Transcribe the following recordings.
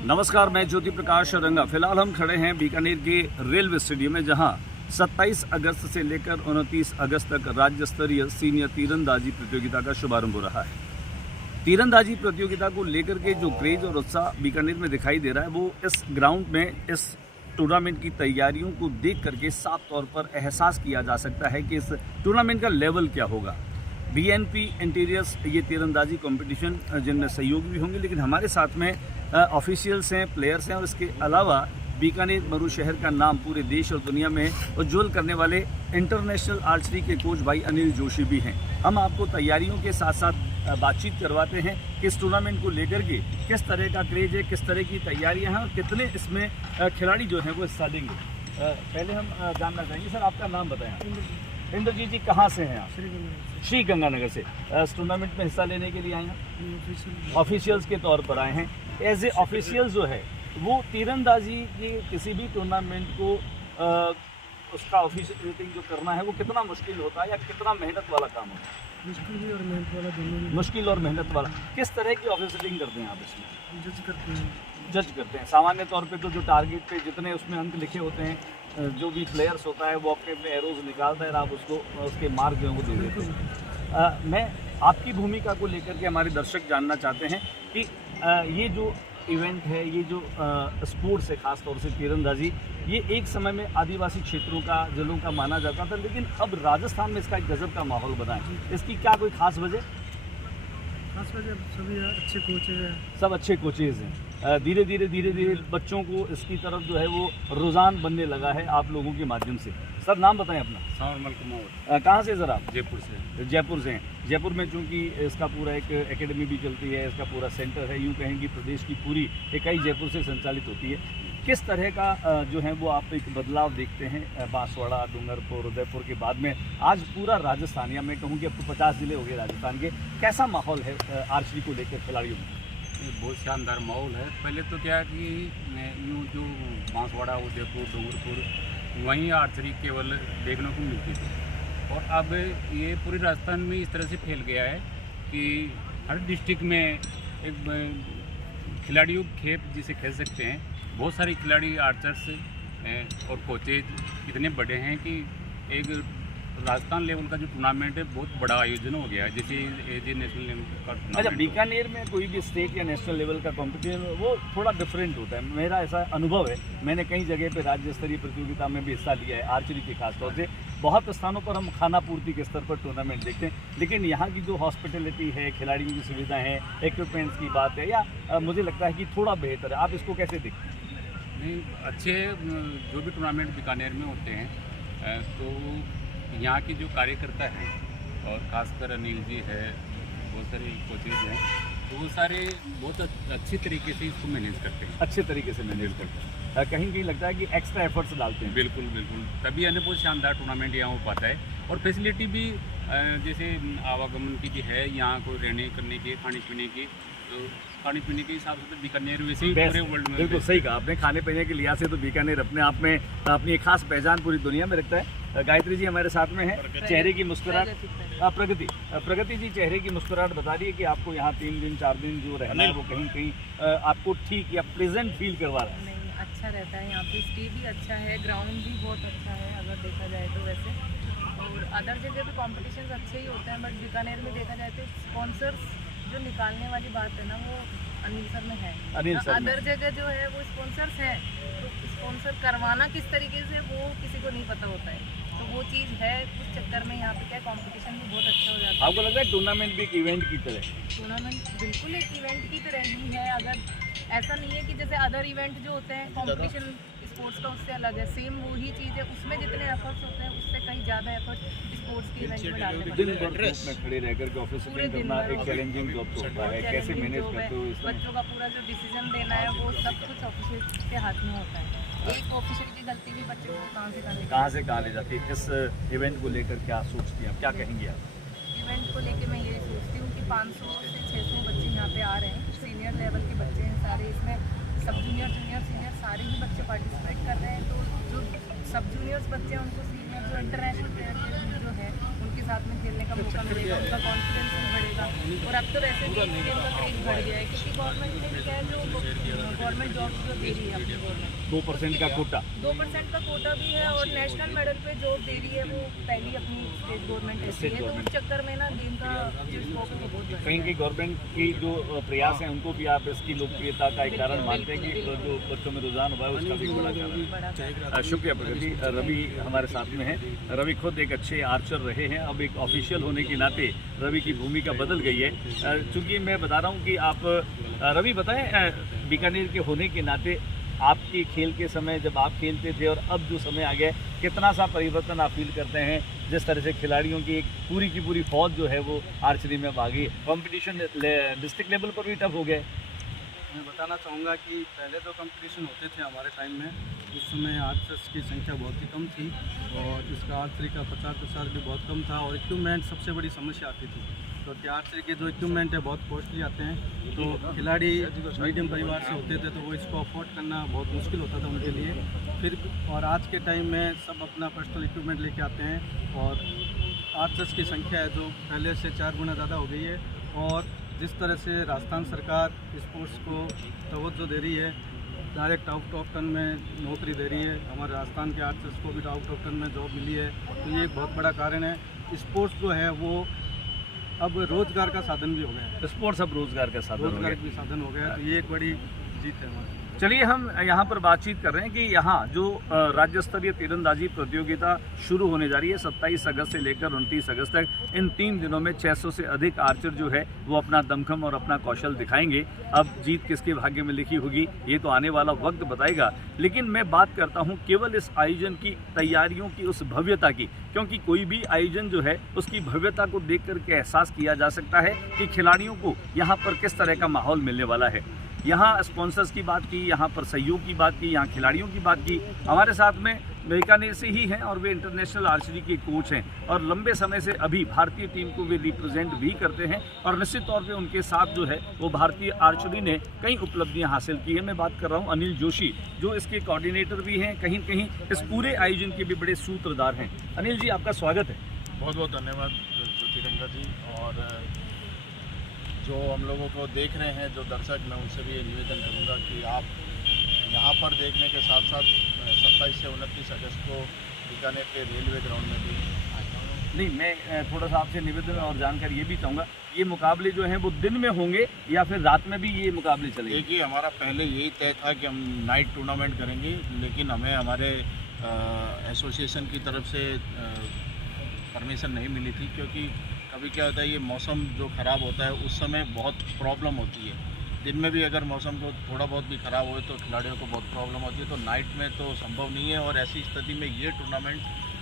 नमस्कार, मैं ज्योति प्रकाश रंगा। फिलहाल हम खड़े हैं बीकानेर के रेलवे स्टेडियम में, जहां 27 अगस्त से लेकर 29 अगस्त तक राज्य स्तरीय सीनियर तीरंदाजी प्रतियोगिता का शुभारंभ हो रहा है। तीरंदाजी प्रतियोगिता को लेकर के जो क्रेज और उत्साह बीकानेर में दिखाई दे रहा है, वो इस ग्राउंड में इस टूर्नामेंट की तैयारियों को देख करके साफ तौर पर एहसास किया जा सकता है कि इस टूर्नामेंट का लेवल क्या होगा। बीएनपी इंटीरियर्स ये तीरंदाजी कंपटीशन जिनमें सहयोगी भी होंगे, लेकिन हमारे साथ में ऑफिशियल्स हैं, प्लेयर्स हैं, और इसके अलावा बीकानेर मरु शहर का नाम पूरे देश और दुनिया में उज्ज्वल करने वाले इंटरनेशनल आर्चरी के कोच भाई अनिल जोशी भी हैं। हम आपको तैयारियों के साथ साथ बातचीत करवाते हैं कि इस टूर्नामेंट को लेकर के किस तरह का क्रेज है, किस तरह की तैयारियां हैं और कितने इसमें खिलाड़ी जो हैं वो हिस्सा लेंगे। पहले हम जानना चाहेंगे, सर आपका नाम बताएं। इंद्रजीत जी, कहाँ से हैं आप? श्री गंगानगर से। इस टूर्नामेंट में हिस्सा लेने के लिए आए हैं, ऑफिशियल्स के तौर पर आए हैं। एज ए ऑफिशियल जो है वो तीरंदाजी के किसी भी टूर्नामेंट को उसका ऑफिशिएटिंग जो करना है वो कितना मुश्किल होता है या कितना मेहनत वाला काम होता है? मुश्किल भी और मेहनत वाला दोनों। मुश्किल और मेहनत वाला। किस तरह की ऑफिशिएटिंग करते हैं आप इसमें? जज करते हैं। जज करते हैं। सामान्य तौर पे तो जो टारगेट पे जितने उसमें अंक लिखे होते हैं, जो भी प्लेयर्स होता है वो अपने अपने एरोज निकालता है और आप उसको उसके मार्क जो है वो दे देते हैं। मैं आपकी भूमिका को लेकर के हमारे दर्शक जानना चाहते हैं कि ये जो इवेंट है, ये जो स्पोर्ट्स है, ख़ास तौर से तीरंदाजी, ये एक समय में आदिवासी क्षेत्रों का, जिलों का माना जाता था, लेकिन अब राजस्थान में इसका एक गजब का माहौल बना है। इसकी क्या कोई खास वजह? खास वजह सभी अच्छे कोचेज हैं, सब अच्छे कोचेज हैं। धीरे धीरे बच्चों को इसकी तरफ जो है वो रुझान बनने लगा है आप लोगों के माध्यम से। सर नाम बताएं अपना। सावरमल कुमार। कहाँ से सर आप? जयपुर से। जयपुर से हैं। जयपुर में चूँकि इसका पूरा एक एकेडमी भी चलती है, इसका पूरा सेंटर है, यूँ कहें कि प्रदेश की पूरी इकाई जयपुर से संचालित होती है। किस तरह का जो है वो आप एक बदलाव देखते हैं बांसवाड़ा, डूंगरपुर, उदयपुर के बाद में आज पूरा राजस्थान, या मैं कहूँ कि अब तो 50 ज़िले हो गए राजस्थान के, कैसा माहौल है आर्चरी को लेकर खिलाड़ियों में? बहुत शानदार माहौल है। पहले तो क्या कि यूँ जो बांसवाड़ा, उदयपुर, डूंगरपुर, वहीं आर्चरी केवल देखने को मिलती थी, और अब ये पूरे राजस्थान में इस तरह से फैल गया है कि हर डिस्ट्रिक्ट में एक खिलाड़ियों खेप जिसे खेल सकते हैं। बहुत सारे खिलाड़ी आर्चर्स और कोचेज इतने बड़े हैं कि एक राजस्थान लेवल का जो टूर्नामेंट है बहुत बड़ा आयोजन हो गया है, जैसे एजे नेशनल लेवल का टूर्नामेंट। अच्छा, बीकानेर में कोई भी स्टेट या नेशनल लेवल का कंपटीशन वो थोड़ा डिफरेंट होता है, मेरा ऐसा अनुभव है। मैंने कई जगह पे राज्य स्तरीय प्रतियोगिता में भी हिस्सा लिया है आर्चरी के खासतौर से। बहुत स्थानों पर हम खाना पूर्ति के स्तर पर टूर्नामेंट देखते हैं, लेकिन यहाँ की जो हॉस्पिटलिटी है, खिलाड़ियों की सुविधाएँ हैं, इक्विपमेंट्स की बात है, या मुझे लगता है कि थोड़ा बेहतर है। आप इसको कैसे देखते हैं? नहीं, अच्छे जो भी टूर्नामेंट बीकानेर में होते हैं तो यहाँ के जो कार्यकर्ता हैं, और खासकर अनिल जी है, बहुत सारे कोचेज हैं, तो वो सारे बहुत अच्छी तरीके से इसको मैनेज करते हैं। अच्छे तरीके से मैनेज करते हैं। कहीं कहीं लगता है कि एक्स्ट्रा एफर्ट्स डालते हैं। बिल्कुल बिल्कुल, तभी यानी बहुत शानदार टूर्नामेंट यहाँ हो पाता है। और फैसिलिटी भी जैसे आवागमन की भी है, यहाँ को रहने करने की, खाने पीने की, तो खाने पीने के हिसाब से तो बीकानेर वैसे ही पूरे वर्ल्ड में। बिल्कुल सही कहा आपने। खाने पीने के लिहाज से तो बीकानेर अपने आप में अपनी एक खास पहचान पूरी दुनिया में रखता है। गायत्री जी हमारे साथ में है, चेहरे की मुस्कुराहट। प्रगति जी, चेहरे की मुस्कुराहट बता रही है कि आपको यहाँ 3 दिन 4 दिन जो रहना है वो कहीं कहीं आपको ठीक या प्लेजेंट फील करवा रहा है। नहीं, अच्छा रहता है यहाँ पे। स्टे भी अच्छा है, ग्राउंड भी बहुत अच्छा है अगर देखा जाए तो वैसे, और अदर जगह पे कॉम्पिटिशन अच्छे ही होते हैं, बट बीकानेर में देखा जाए तो स्पॉन्सर्स जो निकालने वाली बात है ना, वो अनिल सर में है। अदर जगह जो है वो स्पॉन्सर्स हैं, तो स्पॉन्सर करवाना किस तरीके से वो किसी को नहीं पता होता है, तो वो चीज़ है। उस चक्कर में यहाँ पे क्या कंपटीशन भी बहुत अच्छा हो जाता है। आपको लगता है टूर्नामेंट भी एक इवेंट की तरह? टूर्नामेंट बिल्कुल एक इवेंट की तरह ही है। अगर ऐसा नहीं है कि जैसे अदर इवेंट जो होते हैं कंपटीशन स्पोर्ट्स का, उससे अलग है। सेम वही चीज़ है, उसमें जितने एफर्ट्स होते हैं उससे कहीं ज़्यादा एफर्ट स्पोर्ट्स के इवेंट में डालने पड़ते हैं। दिन भर धूप में खड़े रहकर के ऑफिस करना एक चैलेंजिंग जॉब होता है। कैसे मैनेज करते हो इसमें? बच्चों का पूरा जो डिसीजन देना है वो सब कुछ ऑफिसर के हाथ में होता है। एक ऑफिसर की गलती भी बच्चों को कहाँ से कहाँ ले जाती है। इस इवेंट को लेकर क्या सोचती हैं आप, क्या कहेंगे आप? इवेंट को लेकर मैं यही सोचती हूँ कि 500 से 600 बच्चे यहाँ पे आ रहे हैं। सीनियर लेवल के बच्चे हैं सारे, इसमें सब जूनियर, जूनियर, सीनियर सारे ही बच्चे पार्टिसिपेट कर रहे हैं। तो जो सब जूनियर्स बच्चे हैं उनको सीनियर जो इंटरनेशनल प्लेयर जो है उनके साथ में खेलने का मौका मिलेगा, उनका कॉन्फिडेंस भी बढ़ेगा। और अब तो वैसे भी गेम का क्रेज बढ़ गया है, क्योंकि गवर्नमेंट ने क्या है, जो गवर्नमेंट जॉब जो दे रही है अपनी गवर्नमेंट 2% का कोटा। 2% का कोटा भी है और नेशनल मेडल पे जॉब दे रही है वो पहली अपनी स्टेट गवर्नमेंट ऐसी है, तो उस चक्कर में ना गेम का स्कोप तो बहुत बढ़ कहीं की गवर्नमेंट की जो प्रयास हैं उनको भी आप इसकी लोकप्रियता का एक कारण मानते हैं कि जो बच्चों में रुझान हुआ है उसका भी बड़ा कारण है। शुक्रिया प्रगति। रवि हमारे साथ में है। रवि खुद एक अच्छे आर्चर रहे हैं, अब एक ऑफिशियल होने के नाते रवि की भूमिका बदल गई है। चूँकि मैं बता रहा हूँ कि आप रवि बताएं, बीकानेर के होने के नाते आपके खेल के समय जब आप खेलते थे और अब जो समय आ गया कितना सा परिवर्तन आप फील करते हैं, जिस तरह से खिलाड़ियों की एक पूरी की पूरी फौज जो है वो आर्चरी में भागी, कंपटीशन डिस्ट्रिक्ट लेवल पर भी टफ हो गए। मैं बताना चाहूँगा कि पहले जो कंपटीशन होते थे हमारे टाइम में उस समय आर्चर्स की संख्या बहुत ही कम थी और इसका आर्चरी का प्रचार भी बहुत कम था और इक्विपमेंट सबसे बड़ी समस्या आती थी। तो आर्चरी के जो इक्विपमेंट है बहुत कॉस्टली आते हैं, तो खिलाड़ी मीडियम परिवार से होते थे तो वो इसको अफोर्ड करना बहुत मुश्किल होता था उनके लिए। फिर और आज के टाइम में सब अपना पर्सनल इक्विपमेंट लेके आते हैं और आर्चर्स की संख्या है जो पहले से 4 गुना ज़्यादा हो गई है। और जिस तरह से राजस्थान सरकार स्पोर्ट्स को तवज्जो दे रही है, डायरेक्ट आउट ऑफ टर्न में नौकरी दे रही है, हमारे राजस्थान के आर्चर्स को भी आउट ऑफ टर्न में जॉब मिली है, तो ये एक बहुत बड़ा कारण है। स्पोर्ट्स जो है वो अब रोजगार का साधन भी हो गया है। स्पोर्ट्स अब रोजगार का साधन भी साधन हो गया है, तो ये एक बड़ी जीत है हमारी। चलिए हम यहाँ पर बातचीत कर रहे हैं कि यहाँ जो राज्य स्तरीय तीरंदाजी प्रतियोगिता शुरू होने जा रही है 27 अगस्त से लेकर 29 अगस्त तक, इन 3 दिनों में 600 से अधिक आर्चर जो है वो अपना दमखम और अपना कौशल दिखाएंगे। अब जीत किसके भाग्य में लिखी होगी ये तो आने वाला वक्त बताएगा, लेकिन मैं बात करता हूँ केवल इस आयोजन की तैयारियों की, उस भव्यता की, क्योंकि कोई भी आयोजन जो है उसकी भव्यता को देख करके एहसास किया जा सकता है कि खिलाड़ियों को यहाँ पर किस तरह का माहौल मिलने वाला है। यहाँ स्पॉन्सर्स की बात की, यहाँ पर सहयोग की बात की, यहाँ खिलाड़ियों की बात की। हमारे साथ में बीकानेर से ही हैं और वे इंटरनेशनल आर्चरी के कोच हैं और लंबे समय से अभी भारतीय टीम को वे रिप्रेजेंट भी करते हैं और निश्चित तौर पे उनके साथ जो है वो भारतीय आर्चरी ने कई उपलब्धियां हासिल की है। मैं बात कर रहा हूं अनिल जोशी, जो इसके कोऑर्डिनेटर भी हैं, कहीं कहीं इस पूरे आयोजन के भी बड़े सूत्रधार हैं। अनिल जी, आपका स्वागत है। बहुत बहुत धन्यवाद ज्योतिरंगा जी। और जो हम लोगों को देख रहे हैं, जो दर्शक, मैं उनसे भी ये निवेदन करूंगा कि आप यहाँ पर देखने के साथ साथ 27 से 29 अगस्त को बीकानेर के रेलवे ग्राउंड में भी नहीं, मैं थोड़ा सा आपसे निवेदन और जानकारी ये भी चाहूँगा, ये मुकाबले जो हैं वो दिन में होंगे या फिर रात में भी ये मुकाबले चलेंगे? देखिए, हमारा पहले यही तय था कि हम नाइट टूर्नामेंट करेंगे, लेकिन हमें हमारे एसोसिएशन की तरफ से परमिशन नहीं मिली थी, क्योंकि कभी क्या होता है, ये मौसम जो ख़राब होता है उस समय बहुत प्रॉब्लम होती है। दिन में भी अगर मौसम को थोड़ा बहुत भी ख़राब हो तो खिलाड़ियों को बहुत प्रॉब्लम होती है, तो नाइट में तो संभव नहीं है। और ऐसी स्थिति में ये टूर्नामेंट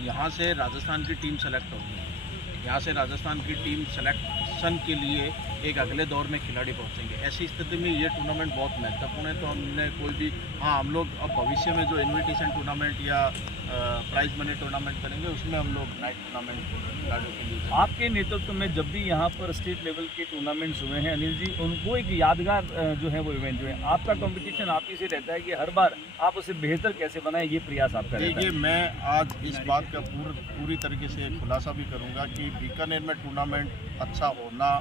यहाँ से राजस्थान की टीम सेलेक्ट होगी, यहाँ से राजस्थान की टीम सेलेक्शन के लिए एक अगले दौर में खिलाड़ी पहुँचेंगे। ऐसी स्थिति में ये टूर्नामेंट बहुत महत्वपूर्ण है। तो हमने कोई भी, हाँ, हम लोग अब भविष्य में जो इन्विटेशन टूर्नामेंट या प्राइज मनी टूर्नामेंट करेंगे उसमें हम लोग नाइट टूर्नामेंट खिलाड़ियों के लिए। आपके नेतृत्व में जब भी यहाँ पर स्टेट लेवल के टूर्नामेंट्स हुए हैं अनिल जी, उनको एक यादगार जो है वो इवेंट जो है, आपका कंपटीशन आप ही से रहता है कि हर बार आप उसे बेहतर कैसे बनाएं, ये प्रयास आपका रहता है? देखिए, मैं आज इस बात का पूरी तरीके से खुलासा भी करूँगा कि बीकानेर में टूर्नामेंट अच्छा होना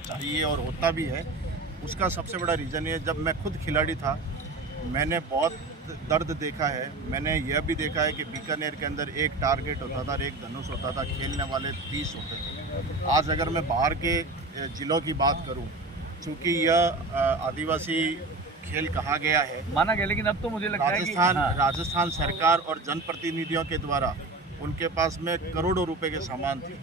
चाहिए और होता भी है। उसका सबसे बड़ा रीज़न ये, जब मैं खुद खिलाड़ी था मैंने बहुत दर्द देखा है। मैंने यह भी देखा है कि बीकानेर के अंदर एक टारगेट होता था, एक धनुष होता था, खेलने वाले 30 होते थे। आज अगर मैं बाहर के ज़िलों की बात करूं, चूँकि यह आदिवासी खेल कहा गया है, माना गया, लेकिन अब तो मुझे लगता है कि राजस्थान सरकार और जनप्रतिनिधियों के द्वारा उनके पास में करोड़ों रुपए के सामान थे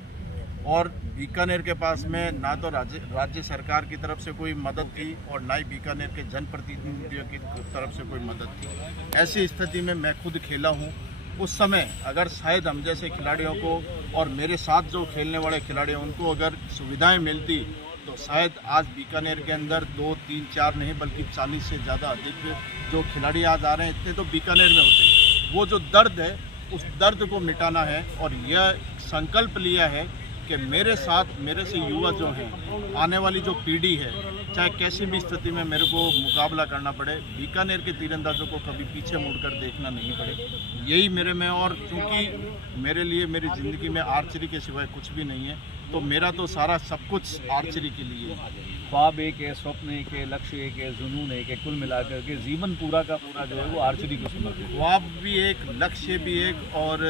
और बीकानेर के पास में ना तो राज्य सरकार की तरफ से कोई मदद थी और ना ही बीकानेर के जनप्रतिनिधियों की तरफ से कोई मदद थी। ऐसी स्थिति में मैं खुद खेला हूँ। उस समय अगर शायद हम जैसे खिलाड़ियों को और मेरे साथ जो खेलने वाले खिलाड़ी हैं उनको अगर सुविधाएं मिलती तो शायद आज बीकानेर के अंदर 2, 3, 4 नहीं बल्कि 40 से ज़्यादा अधिक जो खिलाड़ी आज आ रहे हैं, इतने तो बीकानेर में होते। वो जो दर्द है उस दर्द को मिटाना है और यह संकल्प लिया है कि मेरे साथ मेरे से युवा जो हैं, आने वाली जो पीढ़ी है, चाहे कैसी भी स्थिति में मेरे को मुकाबला करना पड़े, बीकानेर के तीरंदाजों को कभी पीछे मुड़कर देखना नहीं पड़े, यही मेरे में। और क्योंकि मेरे लिए मेरी ज़िंदगी में आर्चरी के सिवाय कुछ भी नहीं है, तो मेरा तो सारा सब कुछ आर्चरी के लिए है। ख्वाब एक है, स्वप्न एक है, लक्ष्य एक है, जुनून एक है, कुल मिलाकर के जीवन पूरा का पूरा जो है वो आर्चरी को समर्पित है। ख्वाब भी एक, लक्ष्य भी एक और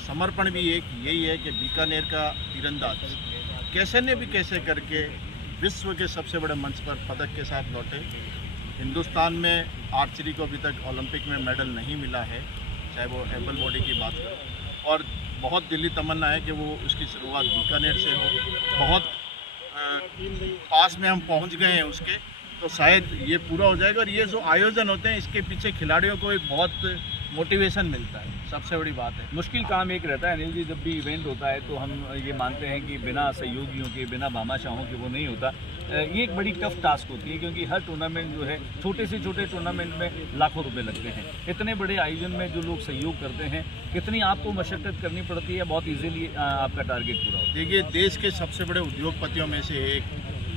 समर्पण भी एक। यही है कि बीकानेर का तीरंदाज कैसे न भी कैसे करके विश्व के सबसे बड़े मंच पर पदक के साथ लौटे। हिंदुस्तान में आर्चरी को अभी तक ओलंपिक में मेडल नहीं मिला है, चाहे वो एबल बॉडी की बात करें, और बहुत दिली तमन्ना है कि वो उसकी शुरुआत बीकानेर से हो। बहुत पास में हम पहुंच गए हैं उसके, तो शायद ये पूरा हो जाएगा। और ये जो आयोजन होते हैं इसके पीछे खिलाड़ियों को एक बहुत मोटिवेशन मिलता है, सबसे बड़ी बात है। मुश्किल काम एक रहता है अनिल जी, जब भी इवेंट होता है तो हम ये मानते हैं कि बिना सहयोगियों के, बिना भामाशाहों के वो नहीं होता। ये एक बड़ी टफ टास्क होती है, क्योंकि हर टूर्नामेंट जो है, छोटे से छोटे टूर्नामेंट में लाखों रुपए लगते हैं। इतने बड़े आयोजन में जो लोग सहयोग करते हैं, कितनी आपको मशक्कत करनी पड़ती है, बहुत ईजीली आपका टारगेट पूरा होता है। देखिए, देश के सबसे बड़े उद्योगपतियों में से एक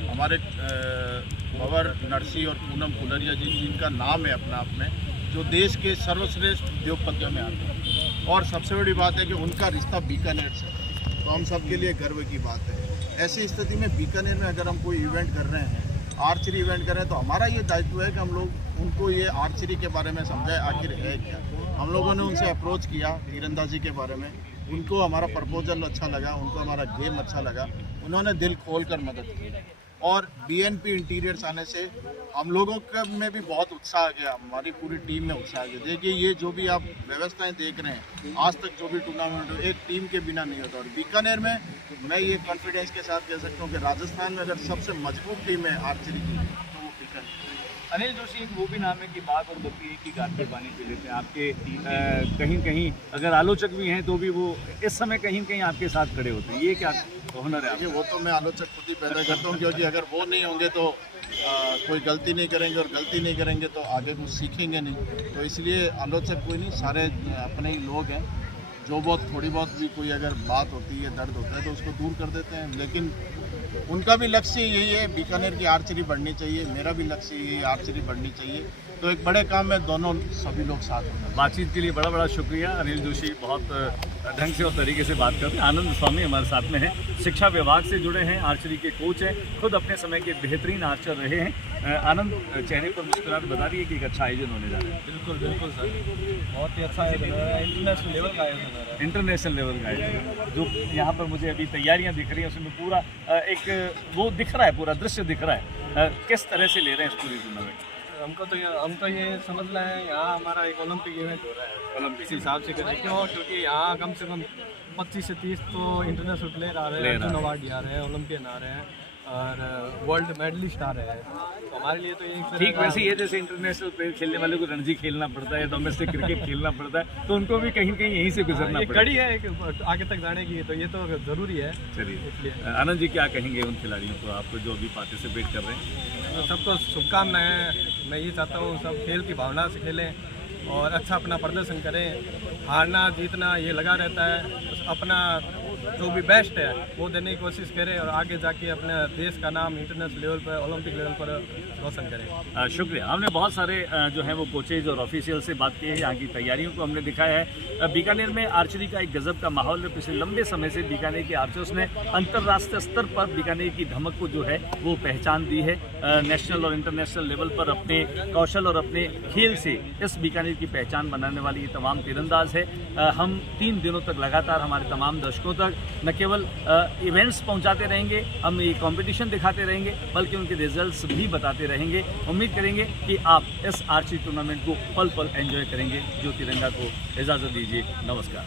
हमारे भंवर नरसी और पूनम पुलरिया जी, जिनका नाम है अपना आप में, जो देश के सर्वश्रेष्ठ उद्योगपतियों में आते हैं। और सबसे बड़ी बात है कि उनका रिश्ता बीकानेर से, तो हम सबके लिए गर्व की बात है। ऐसी स्थिति में बीकानेर में अगर हम कोई इवेंट कर रहे हैं, आर्चरी इवेंट कर रहे हैं, तो हमारा ये दायित्व है कि हम लोग उनको ये आर्चरी के बारे में समझाएं आखिर है क्या। हम लोगों ने उनसे अप्रोच किया तीरंदाजी के बारे में, उनको हमारा प्रपोजल अच्छा लगा, उनको हमारा गेम अच्छा लगा, उन्होंने दिल खोल कर मदद की। और बीएनपी इंटीरियर्स आने से हम लोगों में भी बहुत उत्साह आ गया, हमारी पूरी टीम में उत्साह आ गया। देखिए, ये जो भी आप व्यवस्थाएं देख रहे हैं, आज तक जो भी टूर्नामेंट हो, एक टीम के बिना नहीं होता। और बीकानेर में मैं ये कॉन्फिडेंस के साथ कह सकता हूँ कि राजस्थान में अगर सबसे मजबूत टीम है आर्चरी की, तो वो बीकानेर। अनिल जोशी, एक वो भी नाम है कि बाघ और बकरी एक ही घाट पर पानी पी लेते हैं। आपके कहीं कहीं अगर आलोचक भी हैं तो भी वो इस समय कहीं कहीं आपके साथ खड़े होते हैं, ये क्या हुनर है? देखिए, वो तो मैं आलोचक खुद ही पैदा करता हूँ, क्योंकि अगर वो नहीं होंगे तो कोई गलती नहीं करेंगे, और गलती नहीं करेंगे तो आगे कुछ सीखेंगे नहीं। तो इसलिए आलोचक कोई नहीं, सारे अपने ही लोग हैं, जो बहुत थोड़ी बहुत भी कोई अगर बात होती है, दर्द होता है, तो उसको दूर कर देते हैं। लेकिन उनका भी लक्ष्य यही है, बीकानेर की आर्चरी बढ़नी चाहिए, मेरा भी लक्ष्य यही है, आर्चरी बढ़नी चाहिए। तो एक बड़े काम में दोनों सभी लोग साथ होंगे। बातचीत के लिए बड़ा बड़ा शुक्रिया अनिल जोशी, बहुत ढंग से और तरीके से बात करते हैं। आनंद स्वामी हमारे साथ में हैं, शिक्षा विभाग से जुड़े हैं, आर्चरी के कोच हैं, खुद अपने समय के बेहतरीन आर्चर रहे हैं। आनंद, चेहरे पर मुस्कुराहट बता रही है कि एक अच्छा आयोजन होने जा रहा है। बिल्कुल बिल्कुल सर, बहुत ही अच्छा आयोजन है, इंटरनेशनल लेवल का आयोजन है। इंटरनेशनल लेवल का आयोजन, जो यहाँ पर मुझे अभी तैयारियाँ दिख रही हैं, उसमें पूरा एक वो दिख रहा है, पूरा दृश्य दिख रहा है। किस तरह से ले रहे हैं इस पूरी टूर्नामेंट? हम तो ये समझ रहे हैं, यहाँ हमारा एक ओलंपिक इवेंट हो रहा है, ओलंपिक इस हिसाब से करें। क्यों? क्योंकि यहाँ कम से कम 25 से 30 तो इंटरनेशनल प्लेयर आ रहे हैं, अर्जुन अवार्ड आ रहे हैं, ओलंपियन आ रहे हैं, और वर्ल्ड मेडलिस्ट आ रहे हैं। तो हमारे लिए तो ये ठीक वैसे ये जैसे इंटरनेशनल प्लेयर खेलने वाले को रणजी खेलना पड़ता है, डोमेस्टिक क्रिकेट खेलना पड़ता है, तो उनको भी कहीं कहीं यहीं से गुजरना पड़ता है। कड़ी है एक आगे तक जाने की, तो ये तो ज़रूरी है। चलिए, आनंद जी क्या कहेंगे उन खिलाड़ियों को, आपको जो अभी पार्टिसिपेट कर रहे हैं? तो सबको शुभकामनाएं हैं। मैं ये चाहता हूँ सब खेल की भावना से खेलें और अच्छा अपना प्रदर्शन करें। हारना जीतना ये लगा रहता है, अपना जो भी बेस्ट है वो देने की कोशिश करें, और आगे जाके अपने देश का नाम इंटरनेशनल लेवल पर, ओलंपिक लेवल पर रोशन करें। शुक्रिया। हमने बहुत सारे जो हैं वो कोचेज और ऑफिशियल से बात की है, यहाँ की तैयारियों को हमने दिखाया है। बीकानेर में आर्चरी का एक गजब का माहौल है। पिछले लंबे समय से बीकानेर के आर्चर्स ने अंतर्राष्ट्रीय स्तर पर बीकानेर की धमक को जो है वो पहचान दी है। नेशनल और इंटरनेशनल लेवल पर अपने कौशल और अपने खेल से इस बीकानेर की पहचान बनाने वाली ये तमाम तीरंदाज है। हम 3 दिनों तक लगातार हमारे तमाम दर्शकों तक न केवल इवेंट्स पहुंचाते रहेंगे, हम ये कंपटीशन दिखाते रहेंगे, बल्कि उनके रिजल्ट्स भी बताते रहेंगे। उम्मीद करेंगे कि आप इस आर्चरी टूर्नामेंट को पल पल एंजॉय करेंगे। जो तिरंगा को इजाज़त दीजिए, नमस्कार।